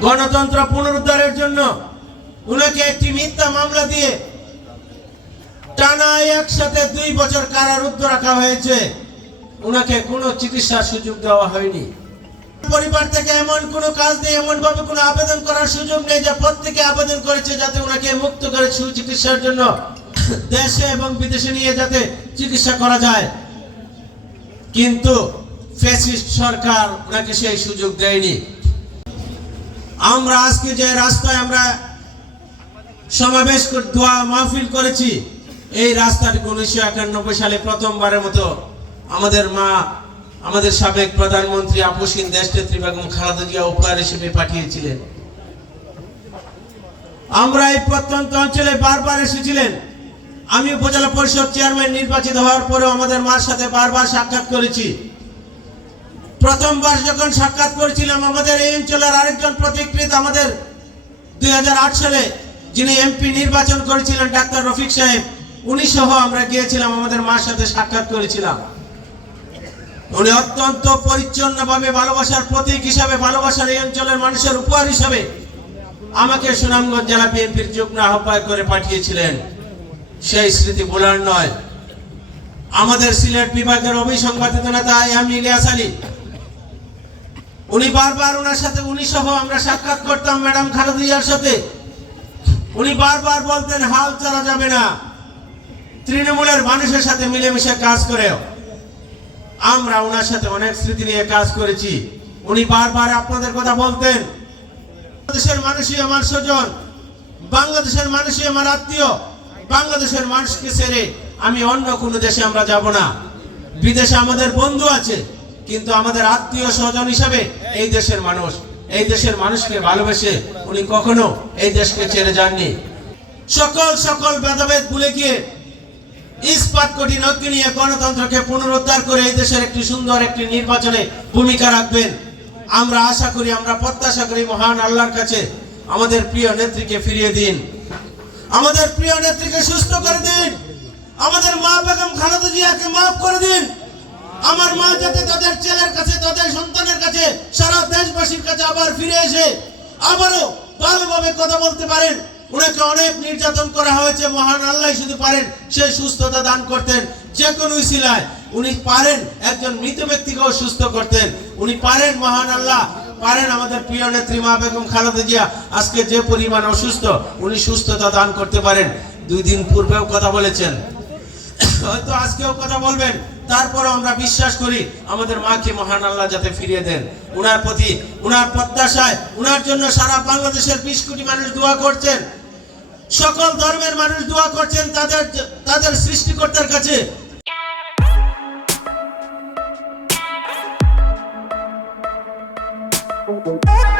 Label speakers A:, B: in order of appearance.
A: গণতন্ত্র পুনরুদ্ধারের জন্য উনাকে একটি মিথ্যা মামলা দিয়ে টানা একসাথে দুই বছর কারারুদ্ধ রাখা হয়েছে। উনাকে কোনো চিকিৎসার সুযোগ দেওয়া হয়নি। পরিবার থেকে এমন কোনো কাজ নেই এমন ভাবে কোনো আবেদন করার সুযোগ নেই যে প্রত্যেকে আবেদন করেছে যাতে ওনাকে মুক্ত করে সুচিকিৎসার জন্য দেশে এবং বিদেশে নিয়ে যাতে চিকিৎসা করা যায়। কিন্তু ফ্যাসিস্ট সরকার ওনাকে সেই সুযোগ দেয়নি। আমরা আজকে যে রাস্তায় আমরা সমাবেশ দোয়া মাহফিল করেছি, এই রাস্তাটি উনিশশো একানব্বই সালে প্রথমবারের মতো আমাদের মা, আমাদের সাবেক প্রধানমন্ত্রী আপুসিন দেশনেত্রী বেগম খালেদা জিয়া উপহার হিসেবে পাঠিয়েছিলেন। আমরা এই প্রত্যন্ত অঞ্চলে বারবার এসেছিলেন। আমি উপজেলা পরিষদ চেয়ারম্যান নির্বাচিত হওয়ার পরেও আমাদের মার সাথে বারবার সাক্ষাৎ করেছি। প্রথমবার যখন সাক্ষাৎ করেছিলাম আমাদের এই অঞ্চলের আরেকজন প্রতিকৃত আমাদের দুই হাজার আট সালে যিনি এমপি নির্বাচন করেছিলেন, ডাক্তার রফিক সাহেব, উনি সহ আমরা গিয়েছিলাম, আমাদের মার সাথে সাক্ষাৎ করেছিলাম। উনি অত্যন্ত পরিচ্ছন্নভাবে, ভালোবাসার প্রতীক হিসাবে, ভালোবাসার এই অঞ্চলের মানুষের উপহার হিসাবে আমাকে সুনামগঞ্জ জেলা বিএনপির যুগ্ম আহ্বায়ক করে পাঠিয়েছিলেন। সেই স্মৃতি ভোলার নয়। আমাদের সিলেট বিভাগের অভিসংবাদিত নেতা এম ইলিয়াস আলী উনি বারবার ওনার সাথে, উনি সহ আমরা সাক্ষাৎ করতাম ম্যাডাম খালেদিয়ার সাথে। উনি বারবার বলতেন, হাল চলা যাবে না। তৃণমূলের মানুষের সাথে মিলেমিশে কাজ করে আমরা ওনার সাথে অনেক স্মৃতি নিয়ে কাজ করেছি। উনি বারবার আপনাদের কথা বলতেন। বাংলাদেশের মানুষই আমার স্বজন। বাংলাদেশের মানুষই আমার আত্মীয়। বাংলাদেশের মানুষকে ছেড়ে আমি অন্য কোনো দেশে আমরা যাব না। বিদেশে আমাদের বন্ধু আছে। কিন্তু আমাদের আত্মীয় স্বজন হিসাবে এই দেশের মানুষ, এই দেশের মানুষকে ভালোবেসে উনি কখনো এই দেশকে ছেড়ে যাননি। সকল সকল ভেদাভেদ ভুলে গিয়ে ইস্পাত কঠিন ঐক্য নিয়ে গণতন্ত্রকে পুনরুদ্ধার করে এই দেশের একটি সুন্দর একটি নির্বাচনে ভূমিকা রাখবেন। আমরা আশা করি, আমরা প্রত্যাশা করি, মহান আল্লাহর কাছে আমাদের প্রিয় নেত্রীকে ফিরিয়ে দিন। আমাদের প্রিয় নেত্রীকে সুস্থ করে দিন। আমাদের মা বেগম খালেদা জিয়াকে মাফ করে দিন। আমার মা যাতে তাদের ছেলের কাছে, তাদের সন্তানের কাছে সারা দেশবাসীর কাছে আবার ফিরে এসে আবারও ভালোভাবে কথা বলতে পারেন। ওনাকে অনেক নির্যাতন করা হয়েছে। মহান আল্লাহ শুধু পারেন সে সুস্থতা দান করতেন। যে কোনো শিলায় উনি পারেন, একজন মৃত ব্যক্তিকেও সুস্থ করতেন। উনি পারেন, মহান আল্লাহ, পারেন আমাদের প্রিয় নেত্রী মা বেগম খালেদা জিয়া। আজকে যে পরিমাণ অসুস্থ, উনি সুস্থতা দান করতে পারেন। দুই দিন পূর্বেও কথা বলেছেন। হয়তো আজকেও কথা বলবেন। তারপরে আমরা বিশ্বাস করি আমাদের মাকে মহান আল্লাহ যাতে ফিরিয়ে দেন। উনার প্রতি উনার প্রত্যাশায় উনার জন্য সারা বাংলাদেশের বিশ কোটি মানুষ দোয়া করছেন। সকল ধর্মের মানুষ দোয়া করছেন তাদের তাদের সৃষ্টিকর্তার কাছে।
B: You.